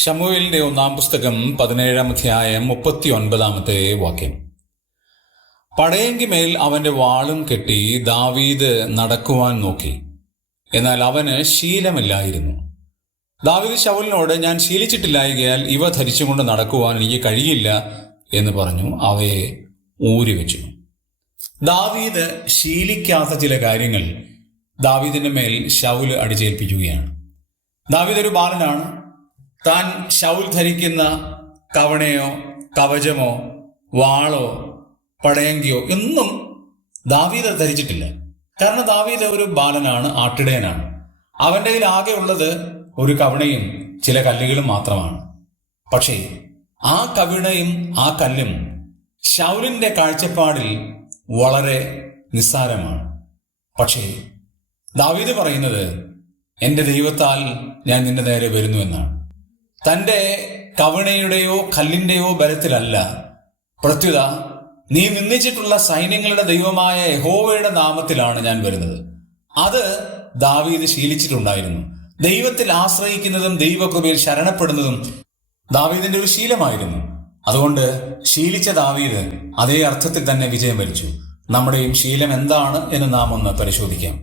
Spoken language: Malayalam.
ശമൂവേലിന്റെ ഒന്നാം പുസ്തകം 17-ാം അധ്യായം 39-ാമത്തെ വാക്യം. പടയെങ്കിമേൽ അവന്റെ വാളും കെട്ടി ദാവീദ് നടക്കുവാൻ നോക്കി, എന്നാൽ അവന് ശീലമില്ലായിരുന്നു. ദാവീദ് ശൗലിനോട്, ഞാൻ ശീലിച്ചിട്ടില്ലായകയാൽ ഇവ ധരിച്ചുകൊണ്ട് നടക്കുവാൻ എനിക്ക് കഴിയില്ല എന്ന് പറഞ്ഞു അവയെ ഊരിവെച്ചു. ദാവീദ് ശീലിക്കാത്ത ചില കാര്യങ്ങൾ ദാവീദിന്റെ മേൽ ശൗല് അടിച്ചേൽപ്പിക്കുകയാണ്. ദാവീദ് ഒരു ബാലനാണ്. താൻ ശൗൽ ധരിക്കുന്ന കവണയോ കവചമോ വാളോ പടയങ്കിയോ ഒന്നും ദാവീദ് ധരിച്ചിട്ടില്ല. കാരണം ദാവീദ് ഒരു ബാലനാണ്, ആട്ടിടയനാണ്. അവന്റെ കയ്യിൽ ആകെ ഉള്ളത് ഒരു കവണയും ചില കല്ലുകളും മാത്രമാണ്. പക്ഷേ ആ കവിണയും ആ കല്ലും ശൗലിന്റെ കാഴ്ചപ്പാടിൽ വളരെ നിസ്സാരമാണ്. പക്ഷേ ദാവീദ് പറയുന്നത്, എൻ്റെ ദൈവത്താൽ ഞാൻ നിന്റെ നേരെ വരുന്നു എന്നാണ്. തൻ്റെ കവിണയുടെയോ കല്ലിൻ്റെയോ ബലത്തിലല്ല, പ്രത്യുത നീ നിന്ദിച്ചിട്ടുള്ള സൈന്യങ്ങളുടെ ദൈവമായ യഹോവയുടെ നാമത്തിലാണ് ഞാൻ വരുന്നത്. അത് ദാവീദ് ശീലിച്ചിട്ടുണ്ടായിരുന്നു. ദൈവത്തിൽ ആശ്രയിക്കുന്നതും ദൈവകൃപയിൽ ശരണപ്പെടുന്നതും ദാവീദിന്റെ ഒരു ശീലമായിരുന്നു. അതുകൊണ്ട് ശീലിച്ച ദാവീദ് അതേ അർത്ഥത്തിൽ തന്നെ വിജയം വരിച്ചു. നമ്മുടെയും ശീലം എന്താണ് എന്ന് നാം ഒന്ന് പരിശോധിക്കാം.